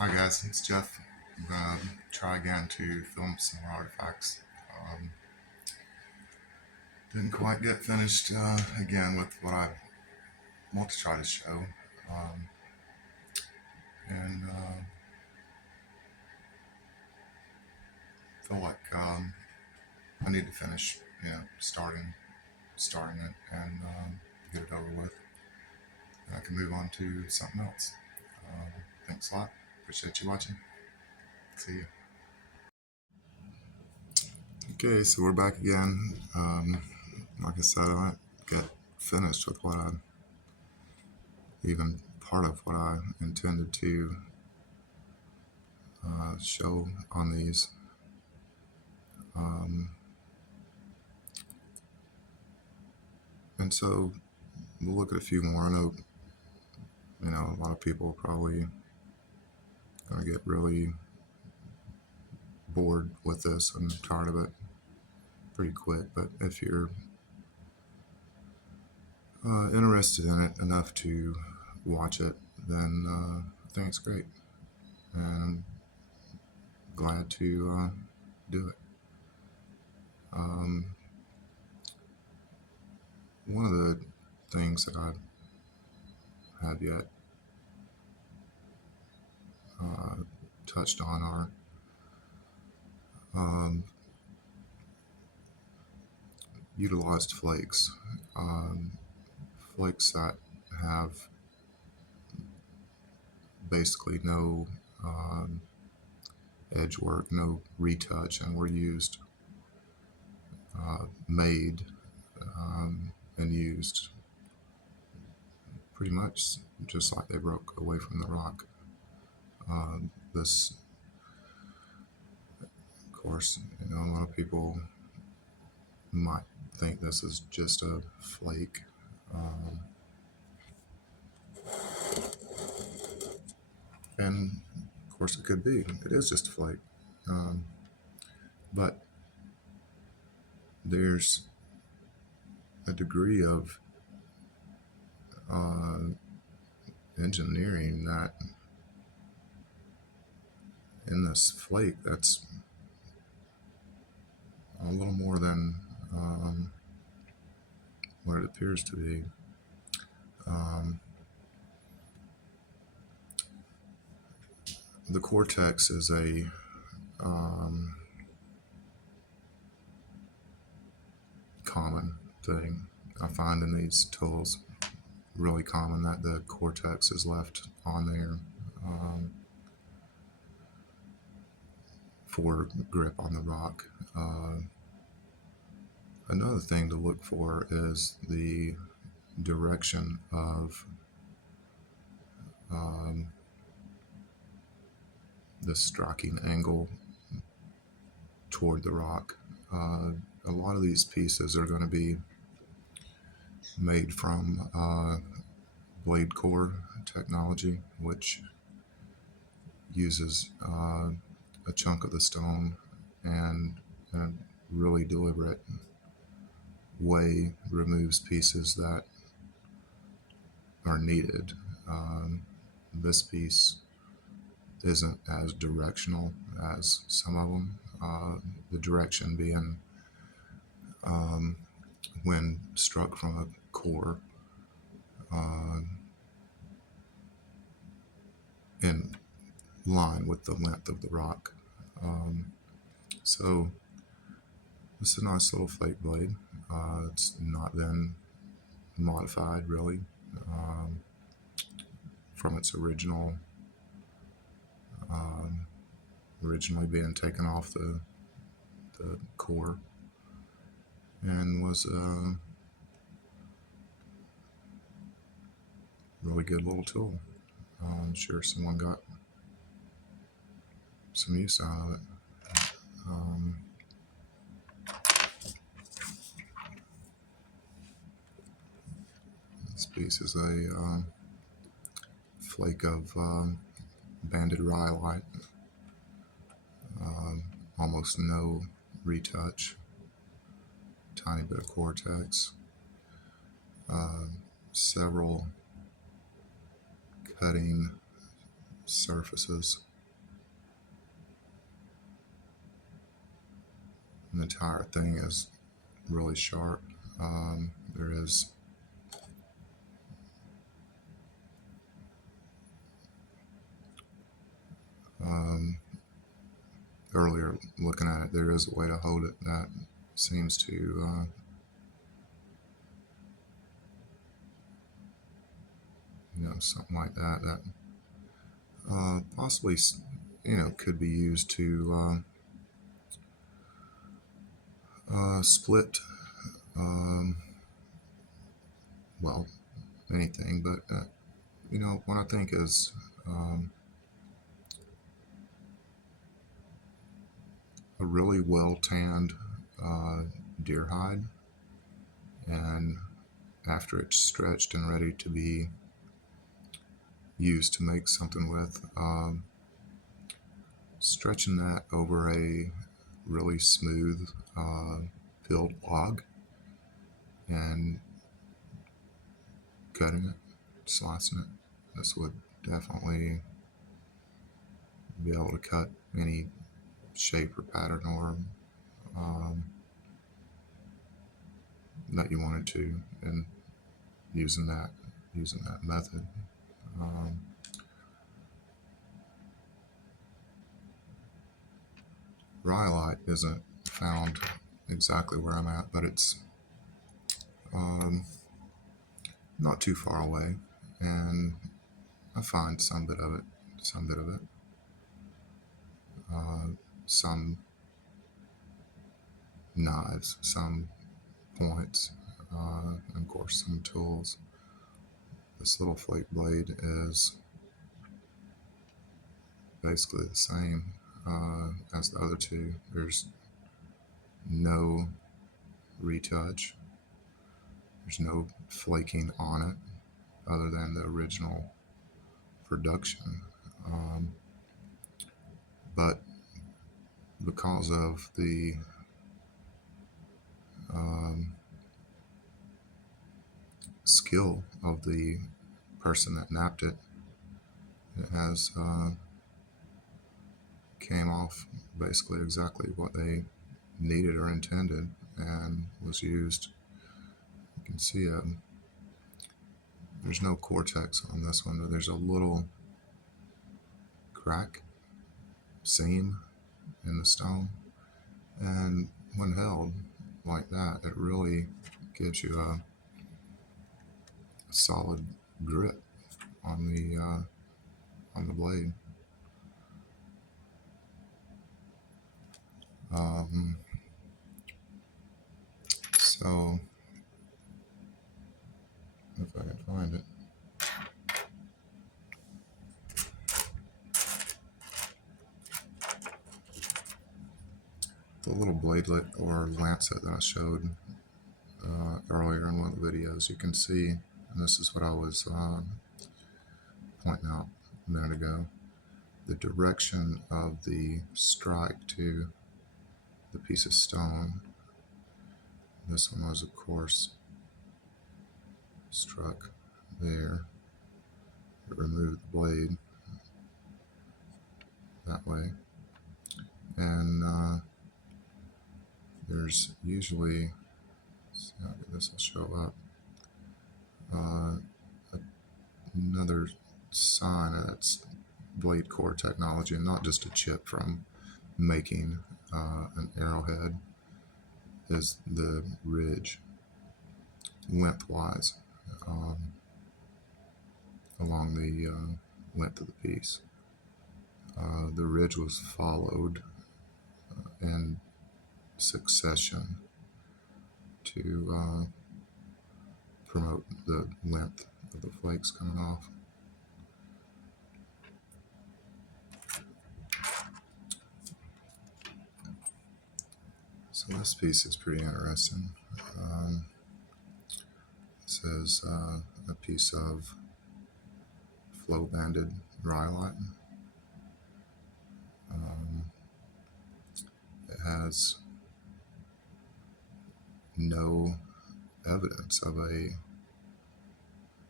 Hi guys, it's Jeff. I'm gonna try again to film some more artifacts. Um, didn't quite get finished again with what I want to try to show, um, and feel like I need to finish, starting it, and get it over with. And I can move on to something else. Thanks a lot. Appreciate you watching. See you. Okay, so we're back again. Like I said, I didn't get finished with what I even part of what I intended to show on these. And so we'll look at a few more. I know, a lot of people are probably going to get really bored with this and tired of it pretty quick. But if you're interested in it enough to watch it, then I think it's great. And I'm glad to do it. One of the things that I have yet touched on are utilized flakes. Flakes that have basically no edge work, no retouch, and were used, made, and used pretty much just like they broke away from the rock. This, of course, a lot of people might think this is just a flake. And of course it could be. It is just a flake. But there's a degree of engineering that in this flake that's a little more than what it appears to be. The cortex is a common thing. I find in these tools really common that the cortex is left on there for grip on the rock. Another thing to look for is the direction of the striking angle toward the rock. A lot of these pieces are going to be made from blade core technology, which uses a chunk of the stone and a really deliberate way removes pieces that are needed. This piece isn't as directional as some of them. The direction being when struck from a core in line with the length of the rock. So it's a nice little flake blade. It's not been modified really from its originally being taken off the core, and was a really good little tool. I'm sure someone got some use out of it. This piece is a flake of banded rhyolite. Almost no retouch. Tiny bit of cortex. Several cutting surfaces the entire thing is really sharp. There is earlier looking at it, there is a way to hold it that seems to something like that possibly could be used to split well, anything, but what I think is a really well tanned deer hide, and after it's stretched and ready to be used to make something with, stretching that over a really smooth peeled log and cutting it, slicing it. This would definitely be able to cut any shape or pattern or that you wanted to, and using that method. Rhyolite isn't found exactly where I'm at, but it's not too far away, and I find some bit of it, some knives, some points, and of course some tools. This little flake blade is basically the same as the other two. There's no retouch. There's no flaking on it other than the original production. But because of the skill of the person that napped it, it has came off basically exactly what they needed or intended and was used. You can see there's no cortex on this one, but there's a little crack seam in the stone, and when held like that, it really gives you a solid grip on the blade. So if I can find it. The little bladelet or lancet that I showed earlier in one of the videos, you can see, and this is what I was pointing out a minute ago, the direction of the strike to the piece of stone. This one was, of course, struck there. It removed the blade that way, and there's usually, see how this will show up, another sign of that's blade core technology, and not just a chip from making an arrowhead, is the ridge lengthwise along the length of the piece. The ridge was followed in succession to promote the length of the flakes coming off. So this piece is pretty interesting. This is a piece of flow banded rhyolite. It has no evidence of a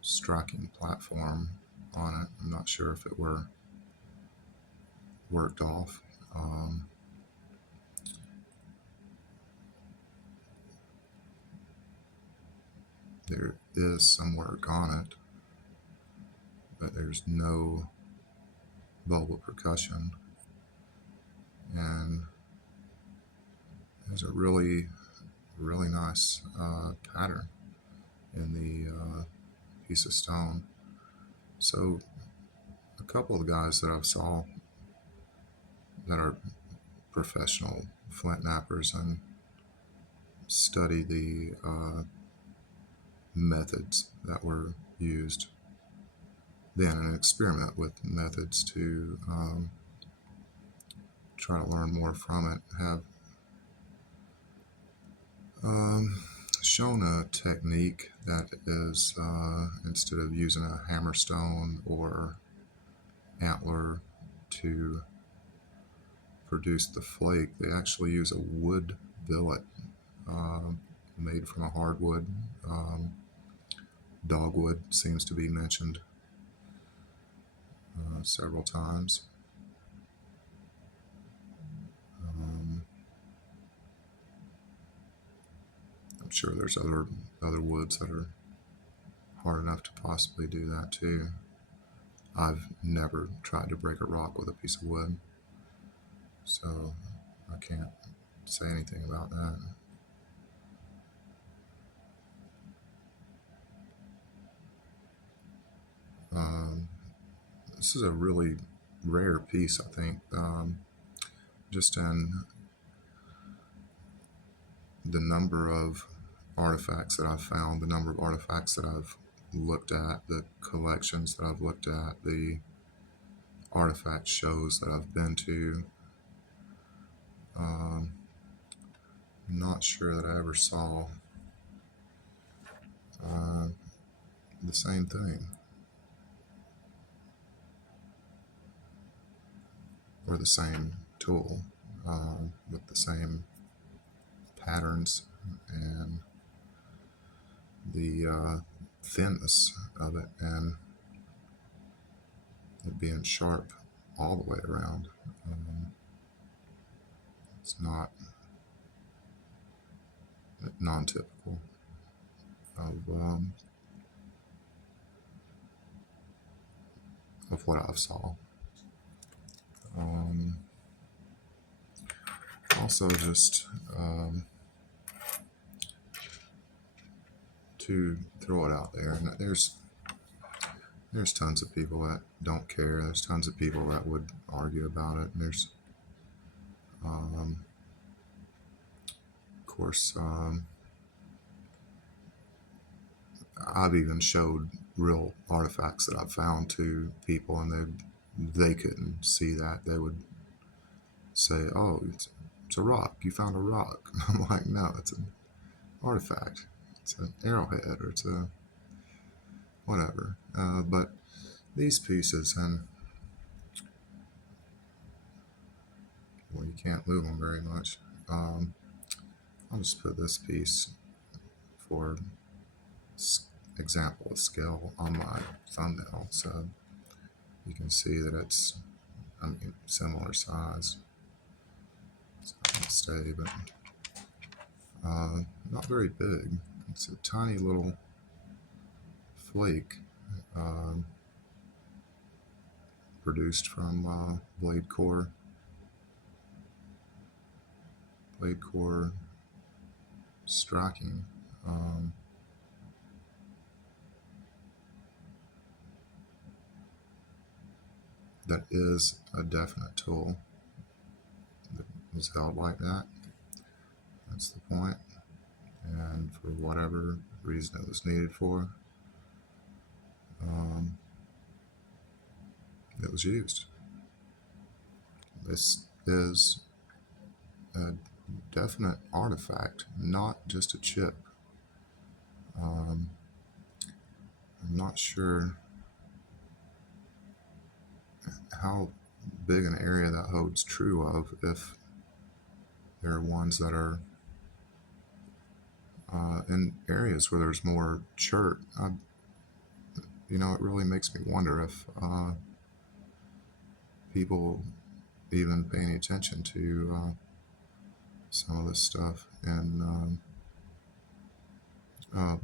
striking platform on it. I'm not sure if it were worked off. There is some work on it, but there's no vocal percussion. And there's a really nice pattern in the piece of stone. So a couple of the guys that I've saw that are professional flint knappers and study the methods that were used then and experiment with methods to try to learn more from it, have shown a technique that is instead of using a hammerstone or antler to produce the flake, they actually use a wood billet uh, made from a hardwood. Dogwood seems to be mentioned several times. Um, I'm sure there's other woods that are hard enough to possibly do that too. I've never tried to break a rock with a piece of wood, so I can't say anything about that. Um, this is a really rare piece, I think, just in the number of artifacts that I've found, the number of artifacts that I've looked at, the collections that I've looked at, the artifact shows that I've been to. Um, not sure that I ever saw uh, the same thing or the same tool with the same patterns and the thinness of it and it being sharp all the way around. It's not non-typical of what I've saw. Um, Also, just to throw it out there, and there's tons of people that don't care. There's tons of people that would argue about it. And there's, of course, I've even showed real artifacts that I've found to people, and they couldn't see that. They would say, "Oh, it's a rock. You found a rock." I'm like, "No, it's an artifact. It's an arrowhead, or it's a whatever." But these pieces, and well, you can't move them very much. I'll just put this piece for example of scale on my thumbnail, so you can see that it's, I mean, similar size. It's not going to stay, but not very big. It's a tiny little flake produced from blade core striking. That is a definite tool that was held like that. That's the point. And for whatever reason it was needed for, it was used. This is a definite artifact, not just a chip. I'm not sure how big an area that holds true of, if there are ones that are in areas where there's more chert. It really makes me wonder if people even pay any attention to some of this stuff. And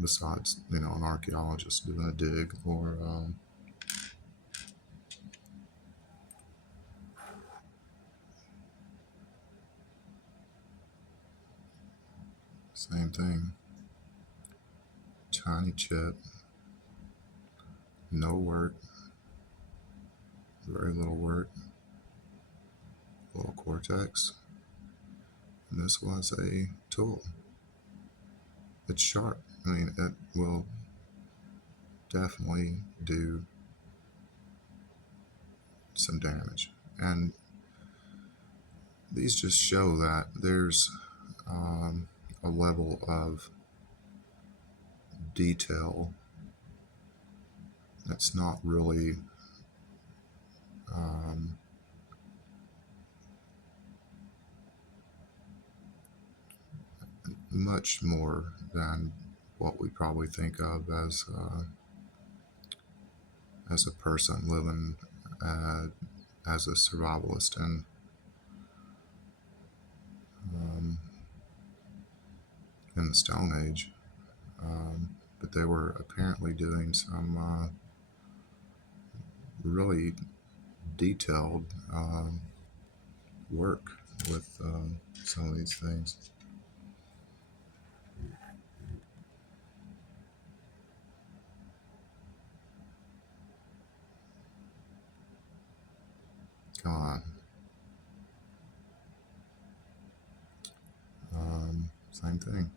besides, an archaeologist doing a dig or same thing. Tiny chip, no work, very little work, little cortex. And this was a tool. It's sharp. I mean, it will definitely do some damage. And these just show that there's a level of detail that's not really um, much more than what we probably think of as a person living as a survivalist um, in the Stone Age. But they were apparently doing some really detailed work with some of these things. Come on. Same thing.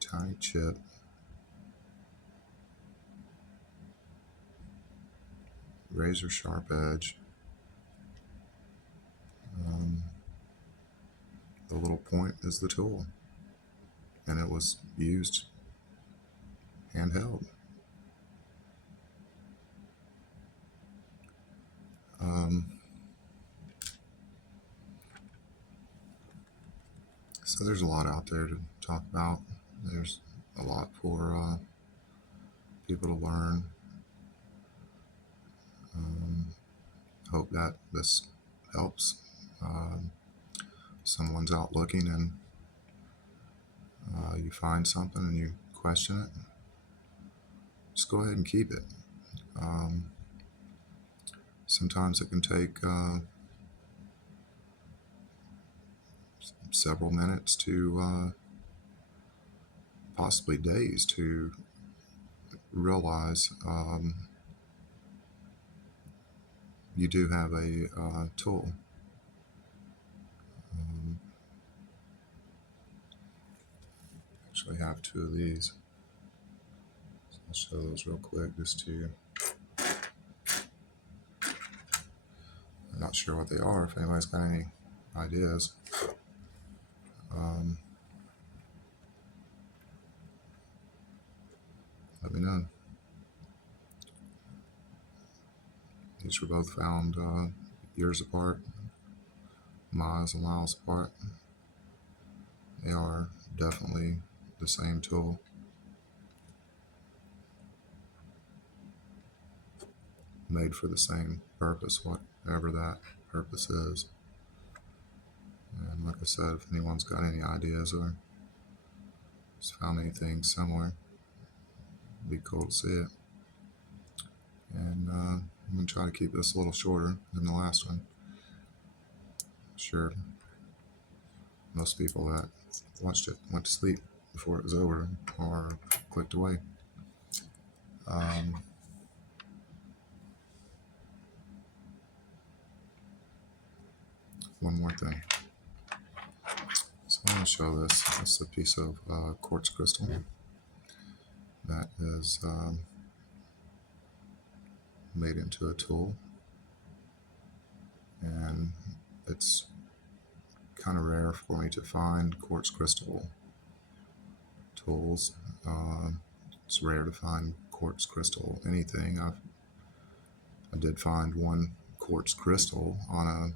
Tiny chip. Razor sharp edge. The little point is the tool. And it was used handheld. So there's a lot out there to talk about. There's a lot for people to learn. Hope that this helps. Someone's out looking and you find something and you question it, just go ahead and keep it. Sometimes it can take several minutes to possibly days to realize you do have a tool. Actually have two of these. So I'll show those real quick just to you. I'm not sure what they are. If anybody's got any ideas, let me know. These were both found years apart, miles and miles apart. They are definitely the same tool. Made for the same purpose, whatever that purpose is. And like I said, if anyone's got any ideas or has found anything similar, it'd be cool to see it. And I'm going to try to keep this a little shorter than the last one. Sure, most people that watched it went to sleep before it was over or clicked away. One more thing. So I'm going to show this. This is a piece of quartz crystal that is made into a tool. And it's kind of rare for me to find quartz crystal tools. It's rare to find quartz crystal anything. I did find one quartz crystal on a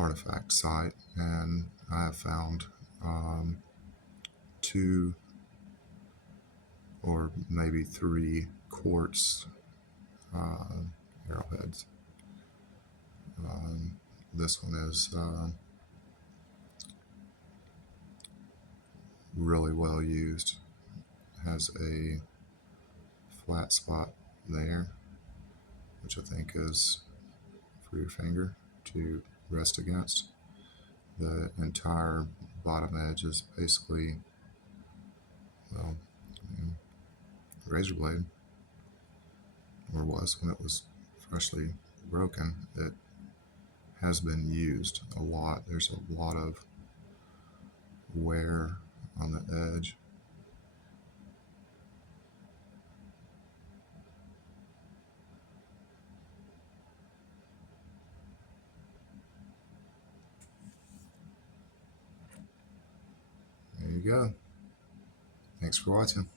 artifact site, and I have found 2 or maybe 3 quartz arrowheads. This one is really well used. Has a flat spot there, which I think is for your finger to rest against. The entire bottom edge is basically, well, razor blade, or was when it was freshly broken. It has been used a lot. There's a lot of wear on the edge. There you go. Thanks for watching.